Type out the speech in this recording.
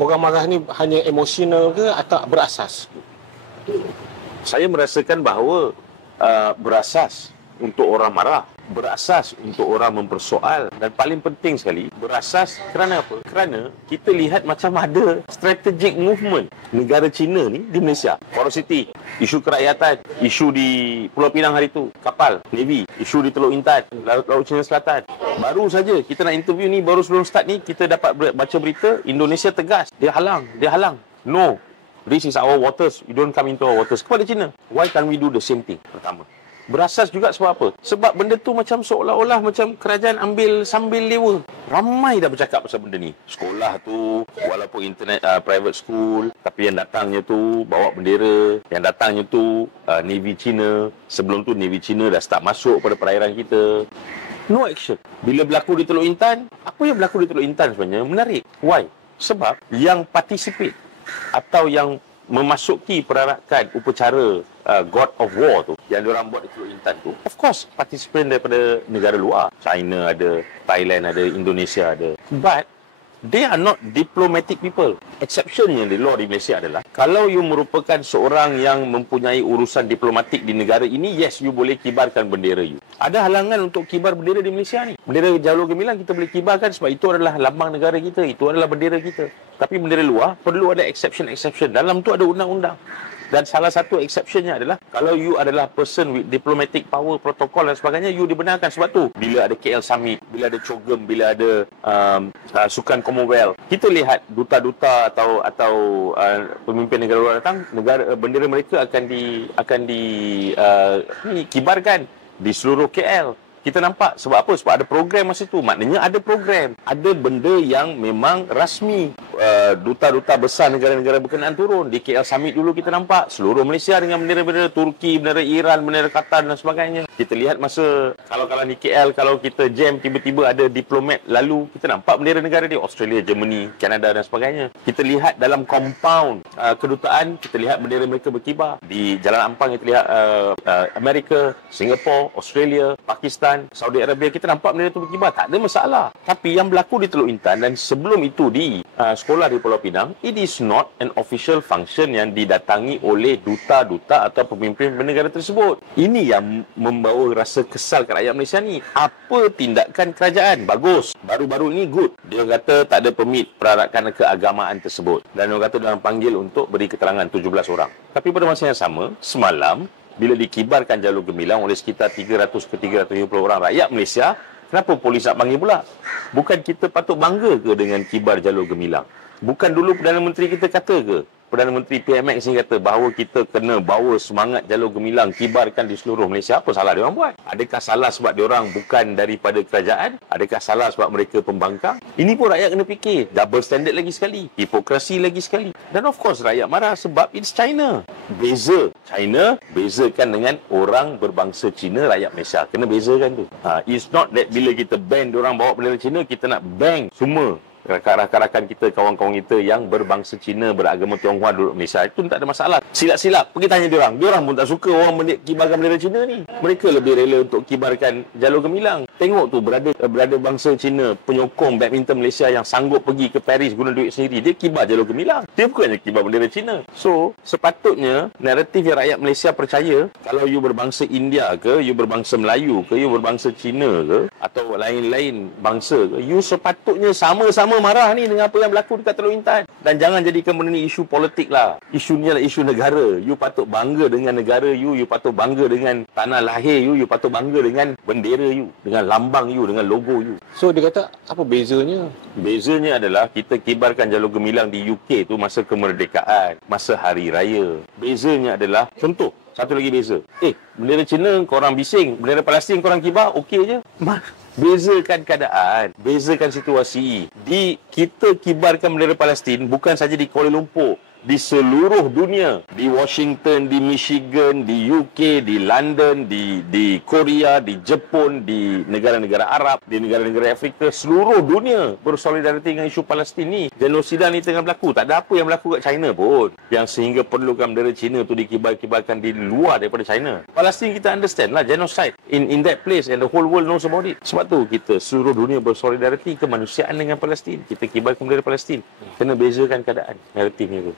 orang marah ni hanya emosional ke atau berasas? Saya merasakan bahawa berasas untuk orang marah, berasas untuk orang mempersoal, dan paling penting sekali, berasas kerana apa? Kerana kita lihat macam ada strategic movement negara China ni di Malaysia. Porosity, isu kerakyatan, isu di Pulau Pinang hari tu, kapal, Navy, isu di Teluk Intan, Laut Cina Selatan. Baru saja kita nak interview ni, baru sebelum start ni, kita dapat baca berita, Indonesia tegas, dia halang. No, this is our waters, you don't come into our waters. Kepada China, why can't we do the same thing? Pertama, berasas juga sebab apa? Sebab benda tu macam seolah-olah macam kerajaan ambil sambil lewa. Ramai dah bercakap pasal benda ni. Sekolah tu, walaupun internet private school, tapi yang datangnya tu bawa bendera, yang datangnya tu Navy China. Sebelum tu Navy China dah start masuk pada perairan kita. No action. Bila berlaku di Teluk Intan, apa yang berlaku di Teluk Intan sebenarnya menarik. Why? Sebab yang participate atau yang memasuki perarakan upacara God of War tu yang diorang buat di Teluk Intan tu, of course participant daripada negara luar, China ada, Thailand ada, Indonesia ada, but they are not diplomatic people. Exceptionnya di law di Malaysia adalah kalau you merupakan seorang yang mempunyai urusan diplomatik di negara ini, yes, you boleh kibarkan bendera you. Ada halangan untuk kibar bendera di Malaysia ni. Bendera Jalur Gemilang kita boleh kibarkan sebab itu adalah lambang negara kita, itu adalah bendera kita. Tapi bendera luar perlu ada exception. Dalam tu ada undang-undang. Dan salah satu exceptionnya adalah kalau you adalah person with diplomatic power, protokol dan sebagainya, you dibenarkan. Sebab tu bila ada KL Summit, bila ada COGM, bila ada Sukan Commonwealth, kita lihat duta-duta atau pemimpin negara luar datang, bendera mereka akan dikibarkan di seluruh KL. Kita nampak sebab apa? Sebab ada program masa tu. Maknanya ada program. Ada benda yang memang rasmi. Duta-duta besar negara-negara berkenaan turun. Di KL Summit dulu kita nampak seluruh Malaysia dengan bendera-bendera Turki, bendera Iran, bendera Qatar dan sebagainya. Kita lihat masa kalau di KL, kalau kita jam tiba-tiba ada diplomat lalu, kita nampak bendera negara dia, Australia, Germany, Kanada dan sebagainya. Kita lihat dalam compound kedutaan, kita lihat bendera mereka berkibar. Di Jalan Ampang kita lihat Amerika, Singapura, Australia, Pakistan, Saudi Arabia, kita nampak bendera itu berkibar, tak ada masalah. Tapi yang berlaku di Teluk Intan dan sebelum itu di sekolah di Pulau Pinang, it is not an official function yang didatangi oleh duta-duta atau pemimpin negara tersebut. Ini yang membawa rasa kesal ke rakyat Malaysia ni. Apa tindakan kerajaan? Bagus. Baru-baru ini good. Dia kata tak ada permit perarakan keagamaan tersebut. Dan dia kata dia panggil untuk beri keterangan 17 orang. Tapi pada masa yang sama, semalam bila dikibarkan Jalur Gemilang oleh sekitar 300 ke 370 orang rakyat Malaysia, kenapa polis nak panggil pula? Bukan kita patut bangga ke dengan kibar Jalur Gemilang? Bukan dulu Perdana Menteri kita kata ke? Perdana Menteri PMX ni kata bahawa kita kena bawa semangat Jalur Gemilang, kibarkan di seluruh Malaysia. Apa salah dia orang buat? Adakah salah sebab dia orang bukan daripada kerajaan? Adakah salah sebab mereka pembangkang? Ini pun rakyat kena fikir. Double standard lagi sekali. Hipokrasi lagi sekali. Dan of course rakyat marah sebab it's China. Beza. China bezakan dengan orang berbangsa Cina, rakyat Malaysia. Kena bezakan tu. It's not that bila kita ban dia orang bawa bendera Cina, kita nak bang semua rakan-rakan kita, kawan-kawan kita yang berbangsa Cina, beragama Tionghoa duduk Malaysia. Itu tak ada masalah. Silap-silap pergi tanya dia orang. Dia orang pun tak suka orang kibarkan bendera Cina ni. Mereka lebih rela untuk kibarkan Jalur Gemilang. Tengok tu berada bangsa Cina, penyokong badminton Malaysia yang sanggup pergi ke Paris guna duit sendiri, dia kibar Jalur Gemilang. Dia bukannya kibar bendera Cina. So, sepatutnya naratif yang rakyat Malaysia percaya, kalau you berbangsa India ke, you berbangsa Melayu ke, you berbangsa Cina ke, atau lain-lain bangsa ke, you sepatutnya sama-sama marah ni dengan apa yang berlaku dekat Teluk Intan. Dan jangan jadikan benda ni isu politik lah. Isu ni adalah isu negara. You patut bangga dengan negara you, you patut bangga dengan tanah lahir you patut bangga dengan bendera you, dengan lambang you, dengan logo you. So dia kata apa bezanya? Bezanya adalah kita kibarkan Jalur Gemilang di UK tu masa kemerdekaan, masa hari raya. Bezanya adalah, contoh, satu lagi beza. Bendera Cina korang bising, bendera Palestin korang kibar, okey je. Bezakan keadaan, bezakan situasi. Kita kibarkan bendera Palestin bukan saja di Kuala Lumpur, di seluruh dunia, di Washington, di Michigan, di UK, di London, di Korea, di Jepun, di negara-negara Arab, di negara-negara Afrika, seluruh dunia bersolidariti dengan isu Palestin ni. Genosida ni tengah berlaku. Tak ada apa yang berlaku kat China pun yang sehingga perlukan bendera China tu dikibar-kibarkan di luar daripada China. Palestin kita understand lah, genocide in that place and the whole world knows about it. Sebab tu kita seluruh dunia bersolidariti kemanusiaan dengan Palestin. Kita kibarkan bendera Palestin. Kena bezakan keadaan naratifnya tu.